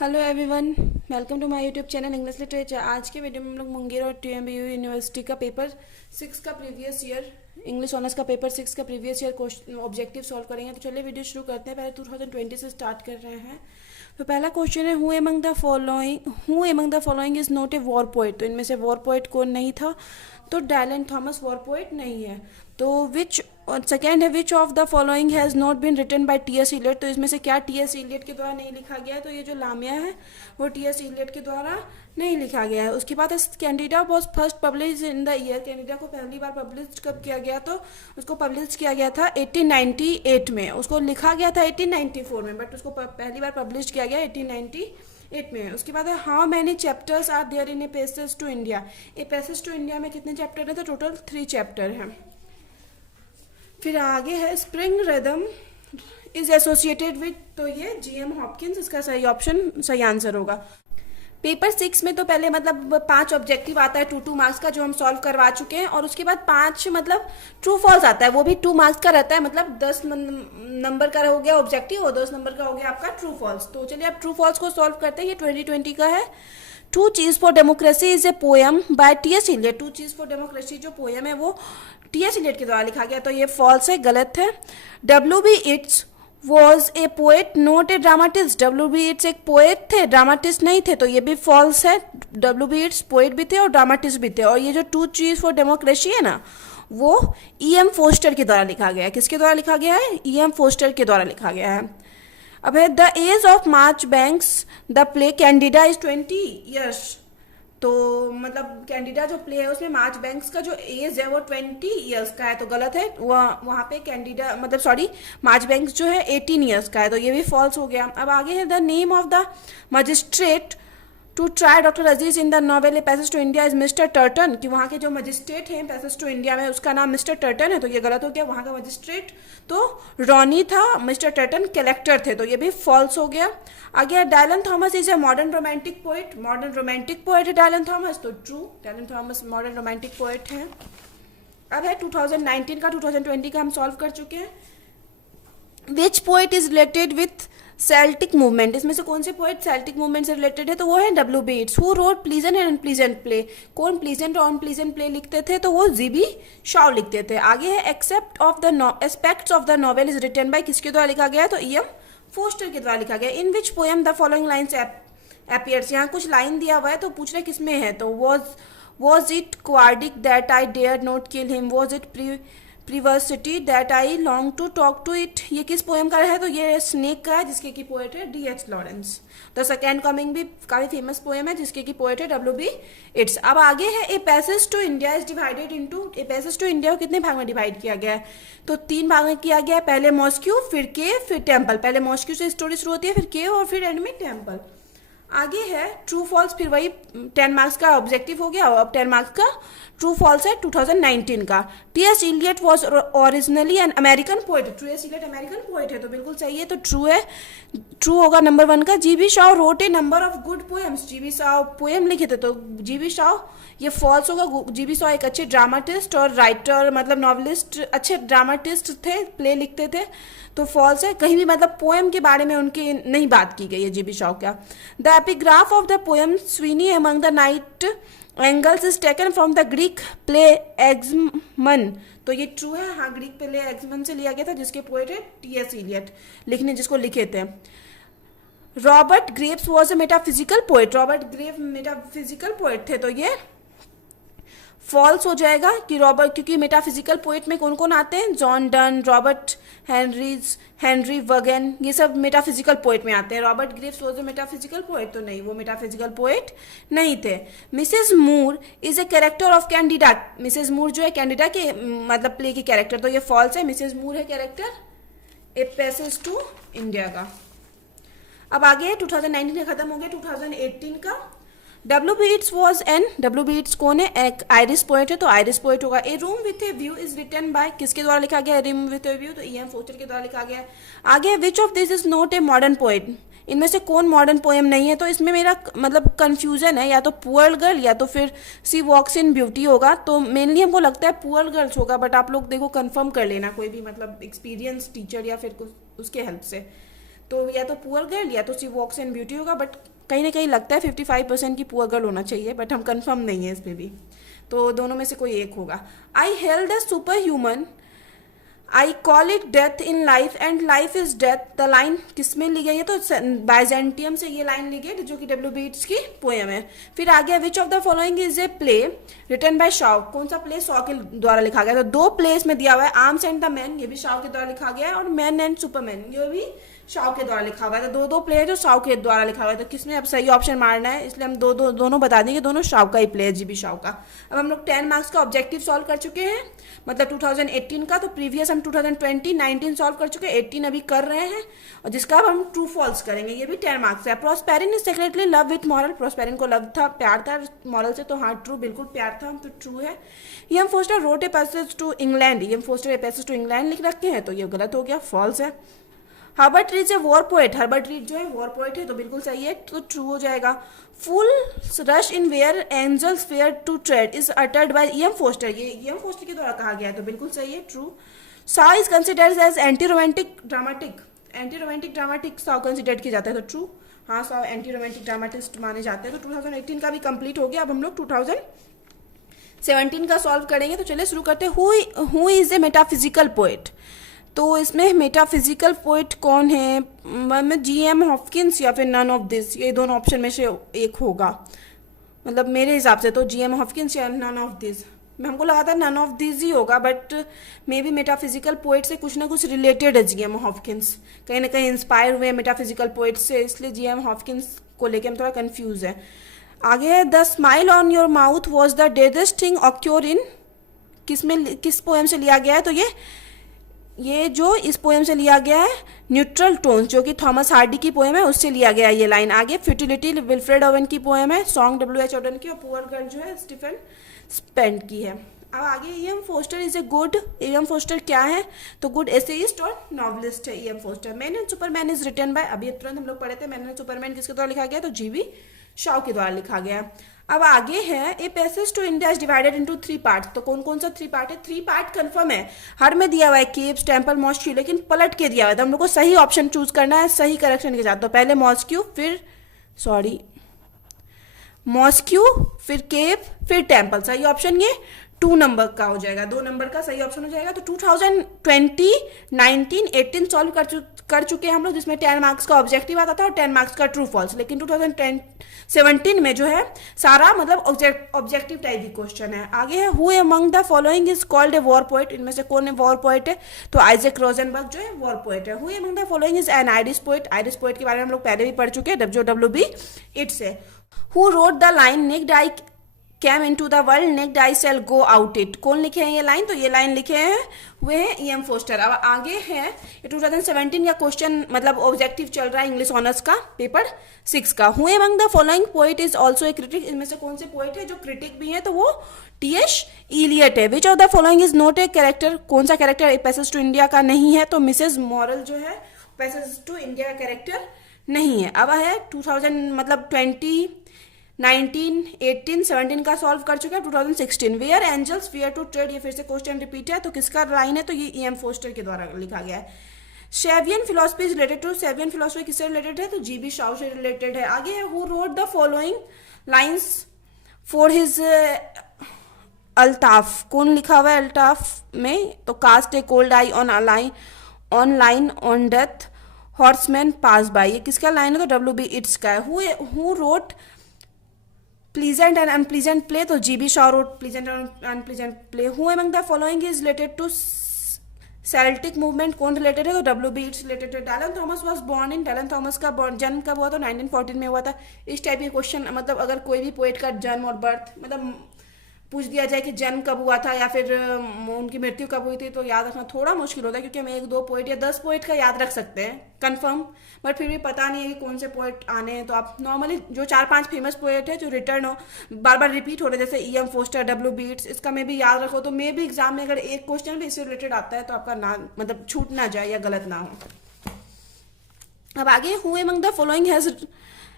Hello everyone, welcome to my YouTube channel English literature. आज के video में हम लोग मुंगेर और टीएमबीयू यूनिवर्सिटी का पेपर 6 का प्रीवियस ईयर इंग्लिश ऑनर्स का पेपर 6 का previous year question objective solve करेंगे। तो चलिए वीडियो शुरू करते हैं। पहले 2020 से स्टार्ट कर रहे हैं। तो पहला क्वेश्चन है, who among the following is not a war poet. तो इनमें से वॉर पोएट कौन नहीं था? तो डायलन थॉमस वॉर पोएट नहीं है। तो विच सेकेंड है, which of the following has not been written by T S. Eliot. तो इसमें से क्या टी.एस. इलियट के द्वारा नहीं लिखा गया है? तो ये जो लामिया है वो टी.एस. इलियट के द्वारा नहीं लिखा गया है। उसके बाद Candida was first publish in the year. Candida को पहली बार पब्लिश कब किया गया? तो उसको पब्लिश किया गया था 1898 में। उसको लिखा गया था 1894 में, बट उसको पहली बार पब्लिश किया गया 1898 में। उसके बाद है, how many chapters are there in a passage to India. A passage to India में कितने चैप्टर हैं? तो टोटल 3 चैप्टर हैं। फिर आगे है, spring rhythm is associated with. तो ये जीएम हॉपकिंस, इसका सही ऑप्शन सही आंसर होगा। पेपर 6 में तो पहले मतलब 5 ऑब्जेक्टिव आता है 2 मार्क्स का, जो हम सॉल्व करवा चुके हैं। और उसके बाद 5 मतलब ट्रू फॉल्स आता है, वो भी 2 मार्क्स का रहता है। मतलब 10 नंबर का हो गया ऑब्जेक्टिव और 10 नंबर का हो गया आपका ट्रू फॉल्स। तो चलिए अब ट्रू फॉल्स को सॉल्व करते हैं। ये 2020 का है। टू चीज for democracy is a poem by T S. Eliot. Two चीज फॉर डेमोक्रेसी जो पोएम है वो टी.एस. इलियट के द्वारा लिखा गया। तो ये फॉल्स है, गलत है। W.B. Yeats was a poet not a dramatist. W.B. Yeats एक पोएट थे, ड्रामाटिस्ट नहीं थे। तो ये भी फॉल्स है। W.B. Yeats पोएट भी थे और ड्रामाटिस्ट भी थे। और ये जो टू चीज फॉर डेमोक्रेसी है ना, वो E.M. फोस्टर के द्वारा लिखा गया है। किसके द्वारा लिखा गया है? E.M. फोस्टर के द्वारा लिखा गया है। अब है, the age of Marchbanks the play Candida is 20 years. तो मतलब कैंडिडा जो प्ले है उसमें मार्चबैंक्स का जो एज है वो 20 ईयर्स का है। तो गलत है। वहाँ पे कैंडिडा मतलब सॉरी मार्चबैंक्स जो है 18 ईयर्स का है। तो ये भी फॉल्स हो गया। अब आगे है, the name of the magistrate to try doctor Aziz in the novel a passage to India is mister Turton. कि वहाँ के जो मजिस्ट्रेट हैं पैसेज टू इंडिया में, उसका नाम मिस्टर टर्टन है। तो ये गलत हो गया। वहाँ का मजिस्ट्रेट तो रॉनी था, मिस्टर टर्टन कलेक्टर थे। तो ये भी फॉल्स हो गया। आगे, Dylan Thomas is a modern romantic poet. Modern romantic poet है डायलन थॉमस। तो true, Dylan Thomas modern romantic poet है। अब है 2019 का, 2020 का हम सॉल्व कर चुके हैं। Which poet is related with Celtic movement. इसमें से कौन से पोएट सेल्टिक मूवमेंट से रिलेटेड है? तो वो है W.B. Yeats। Who wrote pleasant and unpleasant play. कौन प्लीजेंट और अनप्लीजेंट प्ले लिखते थे? तो वो G.B. Shaw लिखते थे। आगे है, except of the aspects of the novel is written by. किसके द्वारा लिखा गया है? तो E.M. फोस्टर के द्वारा लिखा गया। In which poem the following lines appears. यहाँ कुछ लाइन दिया हुआ है तो पूछ रहे किसमें है। तो was it cowardice that I dare not kill him. Was it perversity that I long to talk to it. ये किस पोएम का है? तो ये स्नेक का है, जिसके की पोएट है D.H. Lawrence. The second coming भी काफी फेमस पोएम है, जिसके की पोएट है W.B. Yeats। अब आगे है, a passage to India is divided into. A passage to India को कितने भाग में डिवाइड किया गया है? तो 3 भाग में किया गया है। पहले मॉस्क्यू, फिर के, फिर टेम्पल। पहले मॉस्क्यू से स्टोरी शुरू होती है, फिर के और फिर एंड में टेम्पल। आगे है ट्रू फॉल्स। फिर वही 10 मार्क्स का ऑब्जेक्टिव हो गया। अब 10 मार्क्स का ट्रू फॉल्स है 2019 का। T S. Eliot was originally an American poet. T S. Eliot American poet है, तो बिल्कुल सही है। तो ट्रू है, ट्रू होगा नंबर 1 का। G.B. Shaw wrote a number of good poems. G.B. Shaw poem लिखे थे। तो G.B. Shaw ये फॉल्स होगा। G.B. Shaw एक अच्छे ड्रामाटिस्ट और राइटर मतलब नॉवलिस्ट, अच्छे ड्रामाटिस्ट थे, प्ले लिखते थे। तो फॉल्स है। कहीं भी मतलब पोएम के बारे में उनकी नहीं बात की गई है G.B. Shaw का। The epigraph of the poem Sweeney among the nightingales is taken from the Greek play Agamemnon. तो ये ट्रू है। हाँ, ग्रीक प्ले एग्जमन से लिया गया था, जिसके पोएट है T.S. इलियट, जिसको लिखे थे। Robert Graves was a metaphysical poet. Robert Grave metaphysical poet थे। तो ये फॉल्स हो जाएगा कि रॉबर्ट, क्योंकि मेटाफिजिकल पोएट में कौन कौन आते हैं? John Donne, Robert Henry Vaughan, ये सब मेटाफिजिकल पोएट में आते हैं। Robert Graves was a metaphysical poet. तो नहीं, वो मेटाफिजिकल पोएट नहीं थे। Mrs Moore is a character of Candida. Mrs Moore जो है कैंडिडा के मतलब प्ले की कैरेक्टर। तो ये फॉल्स है। मिसेस मूर है character a passage to India का। अब आगे 2019 का खत्म हो गया, 2018 का। W.B. Yeats was an. W.B. Yeats कौन है? एक आयरिश पोएट है। तो आयरिश पोएट होगा। A room with a view is written by. किसके द्वारा लिखा गया है रूम विथ ए व्यू? तो E.M. फोस्टर के द्वारा लिखा गया है। आगे, which of this is not a modern poet. इनमें से कौन मॉडर्न पोएम नहीं है? तो इसमें मेरा मतलब कंफ्यूजन है, या तो पुअर गर्ल या तो फिर सी वॉक्स इन ब्यूटी होगा। तो मेनली हमको लगता है पुअर गर्ल्स होगा, बट आप लोग देखो कंफर्म कर लेना, कोई भी मतलब एक्सपीरियंस टीचर या फिर कुछ उसके हेल्प से। तो या तो पुअर गर्ल या तो सी वॉक्स एंड ब्यूटी होगा, बट कहीं ना कहीं लगता है 55% की पुअर गर्ल होना चाहिए, बट हम कंफर्म नहीं है इसमें भी, तो दोनों में से कोई एक होगा। I held a super human, I call it death in life and life is death. The line किस में ली गई है, तो बाइजेंटियम से ये लाइन ली गई जो कि डब्ल्यू बीट्स की पोएम है। फिर आगे which of the following is a play written by Shaw, कौन सा प्ले शॉ के द्वारा लिखा गया, तो दो प्लेस में दिया हुआ है, आर्म्स एंड द मैन, ये भी शॉ के द्वारा लिखा गया है, और मैन एंड सुपरमैन ये भी शाव के द्वारा लिखा हुआ है। तो दो प्ले है जो शाव के द्वारा लिखा हुआ है, तो किसमें अब सही ऑप्शन मारना है, इसलिए हम दोनों बता देंगे, दोनों शाव का ही प्ले है, जीबी शाव का। अब हम लोग 10 मार्क्स का ऑब्जेक्टिव सॉल्व कर चुके हैं, मतलब 2018 का, तो प्रीवियस हम 2020 19 सॉल्व कर चुके हैं, 18 अभी कर रहे हैं, और जिसका अब हम ट्रू फॉल्स करेंगे, ये भी 10 मार्क्स है। Proserpine is secretly love with Morell, Proserpine को लव था, प्यार था मॉरल से, तो हाँ ट्रू, बिल्कुल प्यार था, तो ट्रू है। EM Forster wrote a passage to England, EM Forster a passage to England लिख रखे हैं, तो ये गलत हो गया, फॉल्स है। Herbert read a war poet, Herbert read जो है वॉर पोएट है, तो बिल्कुल सही है, तो ट्रू हो जाएगा। Fool rush in where angels fear to tread is uttered by EM Forster, ये ईएम फोस्टर के द्वारा कहा गया है, तो बिल्कुल सही है, true. Shaw is considered as anti romantic dramatic, anti romantic dramatic Shaw considered किया जाता है, तो ट्रू, हाँ सा एंटी रोमांटिक ड्रामेटिस्ट माने जाते हैं। तो 2018 का भी कंप्लीट हो गया, अब हम लोग 2017 का सॉल्व करेंगे। तो चलिए शुरू करते हैं। Who is a metaphysical poet, तो इसमें मेटाफिजिकल पोइट कौन है, मतलब जीएम हॉपकिंस या फिर नन ऑफ दिस, ये दोनों ऑप्शन में से एक होगा, मतलब मेरे हिसाब से तो जीएम हॉपकिंस या नन ऑफ दिस, हमको लगा था नन ऑफ दिस ही होगा, but may be metaphysical poet से कुछ ना कुछ रिलेटेड है जीएम हॉपकिंस, कहीं ना कहीं इंस्पायर हुए मेटाफिजिकल पोइट से, इसलिए जीएम हॉपकिंस को लेके हम थोड़ा कंफ्यूज है। आगे है the smile on your mouth was the deadest thing occur in, किस पोएम से लिया गया है, तो ये जो इस पोएम से लिया गया है न्यूट्रल टोन्स, जो कि थॉमस हार्डी की पोएम है, उससे लिया गया है ये लाइन। आगे फ्यूटिलिटी विल्फ्रेड ओवन की पोएम है, सॉन्ग डब्ल्यू.एच. ऑर्डन की, और पुअर गर्ल जो है स्टीफन स्पेंट की है। अब आगे EM Forster is a good, EM Forster क्या है, तो गुड एसेइस्ट और नॉवलिस्ट है EM Forster. Man and superman is written by, अभी तुरंत हम लोग पढ़े थे, मैन एंड सुपरमैन किसके द्वारा लिखा गया, तो जीबी शाव के द्वारा लिखा गया। अब आगे है a passage to India is divided into 3 part, तो कौन कौन सा 3 पार्ट है, 3 पार्ट कंफर्म है, हर में दिया हुआ है केव्स टेम्पल मॉस्क्यू, लेकिन पलट के दिया हुआ है, तो हम लोग को सही ऑप्शन चूज करना है, सही करेक्शन के साथ। तो पहले मॉस्क्यू, फिर मॉस्क्यू, फिर केव, फिर टेम्पल, सही ऑप्शन ये 2 नंबर का हो जाएगा, 2 नंबर का सही ऑप्शन हो जाएगा। तो 2020 19 18 सॉल्व कर चुके हैं हम लोग, जिसमें 10 मार्क्स का ऑब्जेक्टिव आता था और 10 मार्क्स का ट्रू फॉल्स, लेकिन 2017 में जो है सारा मतलब ऑब्जेक्टिव टाइप ही क्वेश्चन है। आगे है who among the following is called a war poet, इनमें से कौन है वॉर पोएट है, तो आइजैक रोजनबर्ग जो है वॉर पोएट है। Who among the following is an Irish poet, Irish poet के बारे में हम लोग पहले भी पढ़ चुके हैं, डब्ल्यू इट्स है। Who wrote the line naked I came into the world naked I shall go out it, कौन लिखे हैं ये लाइन, तो ये लाइन लिखे हैं वे हैं ईएम फोस्टर। अब आगे है ये 2017 का क्वेश्चन, मतलब ऑब्जेक्टिव चल रहा है इंग्लिश ऑनर्स का पेपर 6 का। Who among the following poet is also a critic, इनमें से कौन से पोइट है जो क्रिटिक भी है, तो वो टी.एच. इलियट है। Which of the following is not a character, कौन सा कैरेक्टर पैसेज टू इंडिया का नहीं है, तो मिसेज मॉरल जो है पैसेज टू इंडिया का कैरेक्टर नहीं है। अब है 2000 मतलब 20 19 18 17 का सॉल्व कर चुके हैं। 2016 where angels fear to tread, ये फिर से क्वेश्चन रिपीट है, तो किसका लाइन है, तो ये ईएम फोस्टर के द्वारा लिखा गया है। Shavian philosophy is related to, Shavian philosophy किससे रिलेटेड है, तो जीबी शाव से रिलेटेड है। आगे है who wrote the following lines for his epitaph, कौन लिखा हुआ है अल्ताफ में, तो cast a cold eye on life on death horseman pass by, ये किसका लाइन है, तो डब्ल्यू.बी. इट्स का है। Who wrote pleasant and unpleasant play, तो G B Shaw wrote pleasant and unpleasant play. Who among the following is related to Celtic movement, कौन related है, तो WB. Yeats related to Dylan Thomas was born in, Dylan Thomas का जन्म कब हुआ, तो 1914 में हुआ था। इस टाइप के क्वेश्चन, मतलब अगर कोई भी पोएट का जन्म और बर्थ मतलब पूछ दिया जाए कि जन्म कब हुआ था या फिर उनकी मृत्यु कब हुई थी, तो याद रखना थोड़ा मुश्किल होता है, क्योंकि हम 1-2 पोइट या 10 पोइट का याद रख सकते हैं कंफर्म, बट फिर भी पता नहीं है कि कौन से पोइट आने हैं। तो आप नॉर्मली जो 4-5 फेमस पोइट है जो रिटर्न हो, बार बार रिपीट हो रहे, जैसे ईएम फोस्टर, डब्ल्यू.बी. इट्स, इसका मैं भी याद रखो, तो मे भी एग्जाम में अगर एक क्वेश्चन भी इससे रिलेटेड आता है तो आपका ना मतलब छूट ना जाए या गलत ना हो। अब आगे who among the following has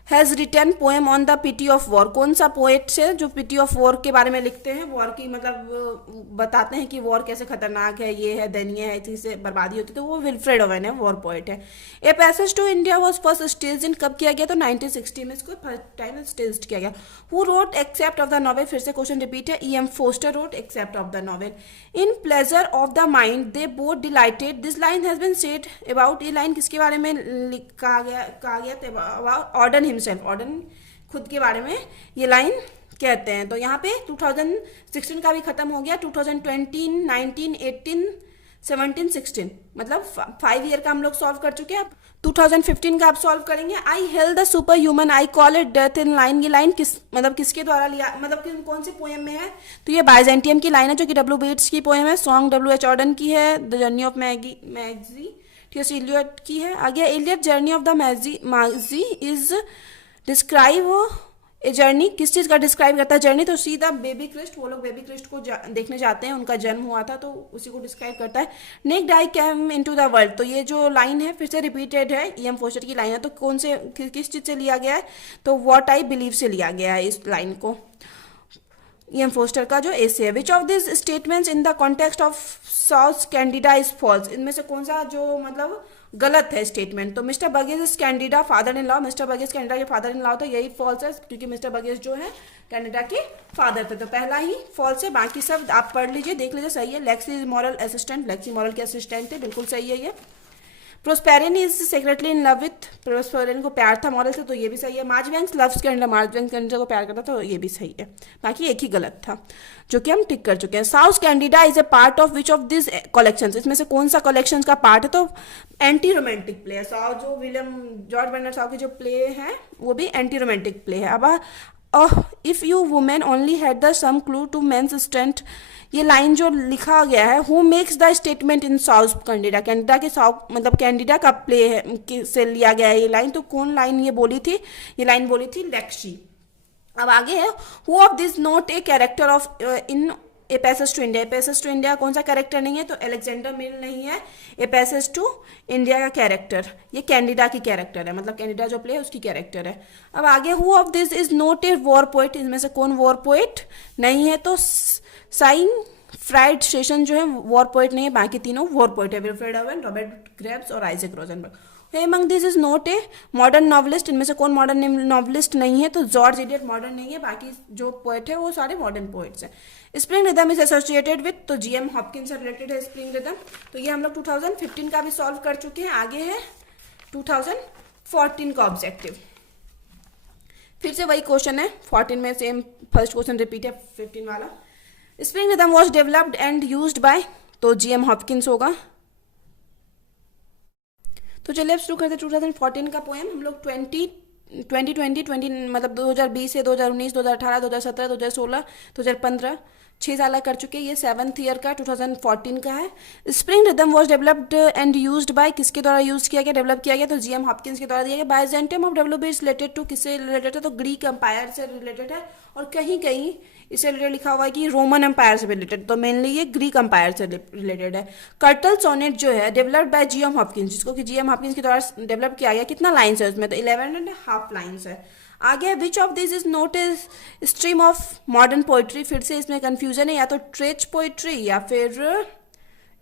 has written poem on the pity of war. कौन सा पोएट है जो पिटी ऑफ वॉर के बारे में लिखते हैं, वॉर की मतलब बताते हैं कि वॉर कैसे खतरनाक है, ये है दयनीय है, इसी से बर्बादी होती है, तो वो विल्फ्रेड ओवेन है, वॉर पोएट है। A passage to India was first stage in, कब किया गया, तो 1960 में इसको फर्स्ट टाइम स्टेज किया गया। Who wrote aspect of the novel, फिर से क्वेश्चन रिपीट है, E M Forster wrote aspect of the novel. In pleasure of the mind they both delighted, this line has been said about, ये line किसके बारे में कहा गया about Orton himself, Orton खुद के बारे में ये लाइन कहते हैं। तो यहाँ पे 2016 का भी खत्म हो गया, 2020, 19, 18, 17, 16 मतलब 5 ईयर का हम लोग सॉल्व कर चुके हैं। 2015 का आप सॉल्व करेंगे। I hail the super human, I call it death in line, ये लाइन किसके द्वारा लिया, मतलब कौन से पोएम में है, तो ये बाइजेंटियम की लाइन है जो कि W. बेट्स की पोएम है। Song W.H. ऑर्डन की है, द जर्नी ऑफ मैजी टी.एस. इलियट की है। आगे Eliot journey of the Magi is describe a journey, किस चीज़ का डिस्क्राइब करता है जर्नी, तो सी द बेबी क्रिस्ट, वो लोग बेबी क्रिस्ट को देखने जाते हैं, उनका जन्म हुआ था, तो उसी को डिस्क्राइब करता है। Necked I cam into the world, तो ये जो लाइन है फिर से रिपीटेड है, ई एम फोस्टर की लाइन है, तो कौन से किस चीज़ से लिया गया है, तो व्हाट आई बिलीव से लिया गया है इस लाइन को, ई एम फोस्टर का जो एसे है। Which of this statements in the context of Shaw's Candida is false, इनमें से कौन सा जो मतलब गलत है स्टेटमेंट, तो mister baggage is Candida father in law, mister baggage Candida के फादर इन लॉ, तो यही फॉल्स है क्योंकि मिस्टर बगेज जो है कैनेडा के फादर थे, तो पहला ही फॉल्स है। बाकी सब आप पढ़ लीजिए, देख लीजिए, सही है। Lexi is moral assistant, Lexi moral के असिस्टेंट थे, बिल्कुल सही है ये। Proserpine is secretly in love with, Proserpine को प्यार था मॉरल से, तो ये भी सही है। मार्जवेंक्स लव्स कैनेडा, मार्जवेंक्स कैनेडा को प्यार करता था, तो ये भी सही है। बाकी एक ही गलत था जो कि हम टिक कर चुके हैं। South Candida is a part of which of this collections, इसमें से कौन सा कलेक्शंस का पार्ट है, तो एंटी रोमांटिक प्ले है। साउ जो विलियम जॉर्ज बर्नर्ड शाउ की जो प्ले है वो भी एंटी रोमांटिक प्ले है। अब if you women only had the some clue to men's strength, ये लाइन जो लिखा गया है, who makes the statement in Shaw's Candida, Candida के साउथ मतलब कैंडिडा का प्ले है से लिया गया है ये लाइन, तो कौन लाइन ये बोली थी, ये लाइन बोली थी लेक्सी। अब आगे है, who of this not a character of in a passage to India, a passage to India कौन सा कैरेक्टर नहीं है, तो अलेक्जेंडर मिल नहीं है ए पैसेज टू इंडिया का कैरेक्टर, ये कैंडिडा की कैरेक्टर है, मतलब कैंडिडा जो प्ले है उसकी कैरेक्टर है। अब आगे, who of this is not a war poet, इनमें से कौन वॉर पोएट नहीं है, तो साइन फ्राइड स्टेशन जो है वॉर पोएट नहीं है, बाकी तीनों वॉर पोएट है, विल्फ्रेड ओवेन, रॉबर्ट ग्रेव्स और Isaac Rosenberg. Among this is not a modern novelist, इनमें से कौन मॉडर्न नॉवलिस्ट नहीं है, तो जॉर्ज इलियट मॉडर्न नहीं है, बाकी जो पोएट है वो सारे मॉडर्न पोएट्स हैं। Spring rhythm is associated with, तो जीएम हॉपकिंस से रिलेटेड है स्प्रिंग रिदम, तो ये हम लोग 2015 का भी सॉल्व कर चुके हैं। आगे है 2014 का ऑब्जेक्टिव, फिर से वही क्वेश्चन है, 14 में सेम फर्स्ट क्वेश्चन रिपीट है 15 वाला। Spring rhythm was developed and used by, तो जीएम हॉपकिंस होगा। तो चलिए अब शुरू करते हैं 2014 का पोएम। हम लोग 2020 मतलब 2020 से 2019, 2018, 2017, 2016, 2015 6 साल कर चुके हैं। ये 7th ईयर का 2014 का है। Spring rhythm was developed and used by, किसके द्वारा यूज किया गया, डेवलप किया गया, तो जीएम हॉपकिंस के द्वारा दिया गया। Byzantium of W. Yeats related to, किससे रिलेटेड है, तो ग्रीक एम्पायर से रिलेटेड है, और कहीं कहीं इसे रिलेटेड लिखा हुआ है कि रोमन एम्पायर से रिलेटेड, तो मेनली ये ग्रीक एम्पायर से रिलेटेड है। कर्टल सोनेट जो है डेवलप्ड बाय जीएम हॉपकिंस, जिसको कि जीएम हॉपकिंस के द्वारा डेवलप किया गया। कितना लाइन्स है उसमें, तो 11.5 लाइन्स है। आगे which of this is not a stream of modern poetry, फिर से इसमें कंफ्यूजन है, या तो ट्रेच पोइट्री या फिर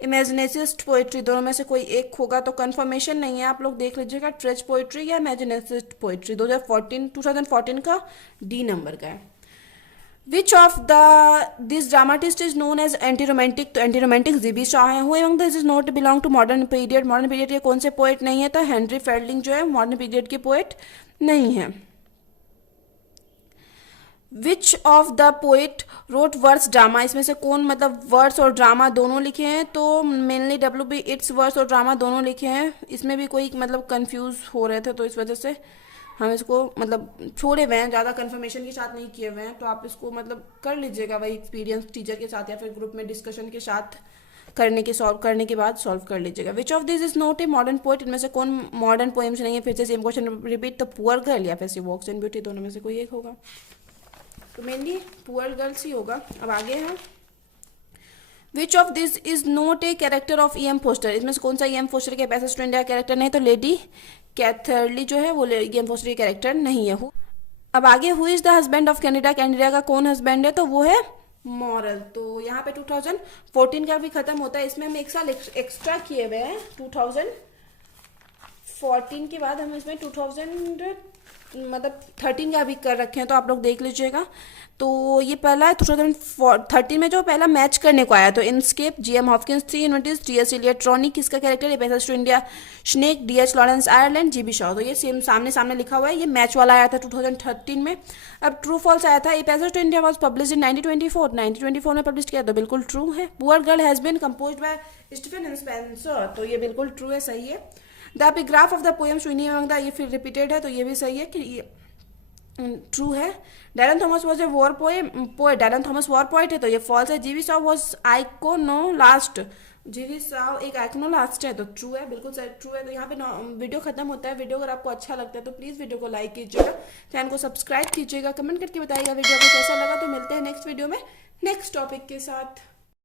इमेजिनेसिस्ट पोइट्री, दोनों में से कोई एक होगा, तो कंफर्मेशन नहीं है, आप लोग देख लीजिएगा ट्रेच पोइट्री या इमेजिनेसिस्ट पोइट्री। 2014 का डी नंबर का है। Which of this dramatist is known as anti romantic, तो एंटी रोमांटिक जीबी शाह है। Who among this is not belong to modern period, modern period के कौन से पोएट नहीं है, तो हेनरी फेल्डिंग जो है मॉडर्न पीरियड के पोएट नहीं है। Which of the poet wrote verse drama, इसमें से कौन मतलब वर्स और ड्रामा दोनों लिखे हैं, तो मेनली W. बेट्स वर्स और ड्रामा दोनों लिखे हैं। इसमें भी कोई मतलब कंफ्यूज हो रहे थे, तो इस वजह से हम इसको मतलब छोड़े हुए हैं, ज़्यादा कंफर्मेशन के साथ नहीं किए हुए हैं, तो आप इसको मतलब कर लीजिएगा वही एक्सपीरियंस टीचर के साथ या फिर ग्रुप में डिस्कशन के साथ सॉल्व करने के बाद सॉल्व कर लीजिएगा। विच of this is not a modern poet, इनमें से कौन मॉडर्न पोएम्स नहीं है, फिर से सेम क्वेश्चन रिपीट, तो पुअर गर्ल या फिर सी वॉक्स एंड ब्यूटी, दोनों में से कोई एक होगा, तो मेनली पुअर गर्ल्स ही होगा। अब आगे है which of this is not a character of E.M. Forster, इसमें से कौन सा E.M. फोस्टर के पैसेज टू इंडिया कैरेक्टर नहीं, तो लेडी कैथरली जो है वो गेम फोस्टर कैरेक्टर नहीं है। अब आगे who is the husband of Canada, Canada का कौन हस्बैंड है, तो वो है मॉरल। तो यहाँ पे 2014 का भी खत्म होता है, इसमें हम एक साल एक्स्ट्रा किए हुए हैं। 2014 के बाद हम इसमें 2013 का भी कर रखे हैं, तो आप लोग देख लीजिएगा। तो ये पहला है 2013 में जो पहला मैच करने को आया, तो इनस्केप, जीएम हॉपकिंस, 3 इन्वेंटीज, टीएस एलियट, ट्रॉनिक किसका कैरेक्टर है, passage to India, snake, DH Lawrence Ireland, GB Shaw. तो ये सेम सामने सामने लिखा हुआ है, ये मैच वाला आया था 2013 में। अब ट्रू फॉल्स आया था, a passage to India was publish in 1924 में पब्लिश किया, तो बिल्कुल ट्रू है। Poor girl has been compose by Stephen Spencer, तो ये बिल्कुल ट्रू है, सही है। The epigraph of the poem Sweeney among the, ये फिर रिपीटेड है, तो ये भी सही है कि ये ट्रू है। Dylan Thomas was a war poet, Dylan Thomas war poet है, तो ये फॉल्स है। जीवी साव वॉज आइकोनोलास्ट, जीवी साव एक आइकोनोलास्ट है, तो ट्रू है, बिल्कुल ट्रू है। तो यहाँ पे वीडियो खत्म होता है। वीडियो अगर आपको अच्छा लगता है तो प्लीज़ वीडियो को लाइक कीजिएगा, चैनल को सब्सक्राइब कीजिएगा, कमेंट करके बताइएगा वीडियो को कैसा लगा। तो मिलते हैं नेक्स्ट वीडियो में नेक्स्ट टॉपिक के साथ।